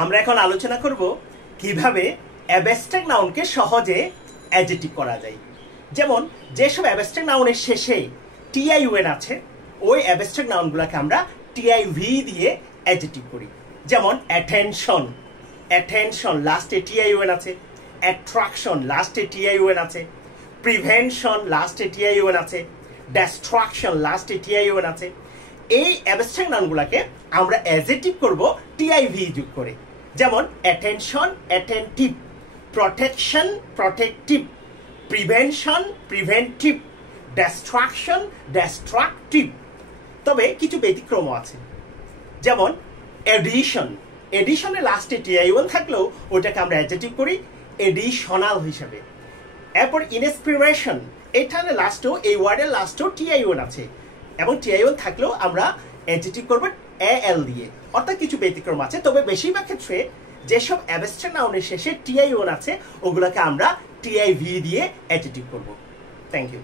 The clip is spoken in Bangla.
আমরা এখন আলোচনা করব কিভাবে অ্যাবস্ট্রাক্ট নাউনকে সহজে অ্যাডজেক্টিভ করা যায়। যেমন যেসব অ্যাবস্ট্রাক্ট নাউনের শেষে টিআইউএন আছে ওই অ্যাবস্ট্রাক্ট নাউনগুলোকে আমরা টিআইভি দিয়ে অ্যাডজেক্টিভ করি। যেমন অ্যাটেনশন, অ্যাটেনশন লাস্টে টিআইউএন আছে। অ্যাট্রাকশন লাস্টে টিআইউএন আছে। প্রিভেনশন লাস্টে টিআইউএন আছে। ডিস্ট্রাকশন লাস্টে টিআইউএন আছে। এই অ্যাবস্ট্রাক্ট নাউনগুলোকে আমরা অ্যাডজেক্টিভ করব টিআইভি যোগ করে। যেমন attention attentive, protection protective, prevention preventive, distraction distractive. তবে কিছু ব্যতিক্রম আছে। যেমন এডিশন, এডিশনের লাস্টে টিআইওয়ান থাকলেও ওইটাকে আমরা অ্যাডজেক্টিভ করি এডিশনাল হিসেবে। এরপর ইনস্পিরেশন, এখানে লাস্টেও এই ওয়ার্ডের লাস্টেও টিআইওয়ান আছে এবং টিআইওয়ান থাকলেও আমরা অ্যাডজেক্টিভ করব এএল দিয়ে। অর্থাৎ কিছু ব্যতিক্রম আছে, তবে বেশিরভাগ ক্ষেত্রে যেসব অ্যাবস্ট্রাক্ট নাউনের শেষে টিআইওয়ান আছে ওগুলোকে আমরা টিআইভি দিয়ে অ্যাডজেক্টিভ করব। Thank you.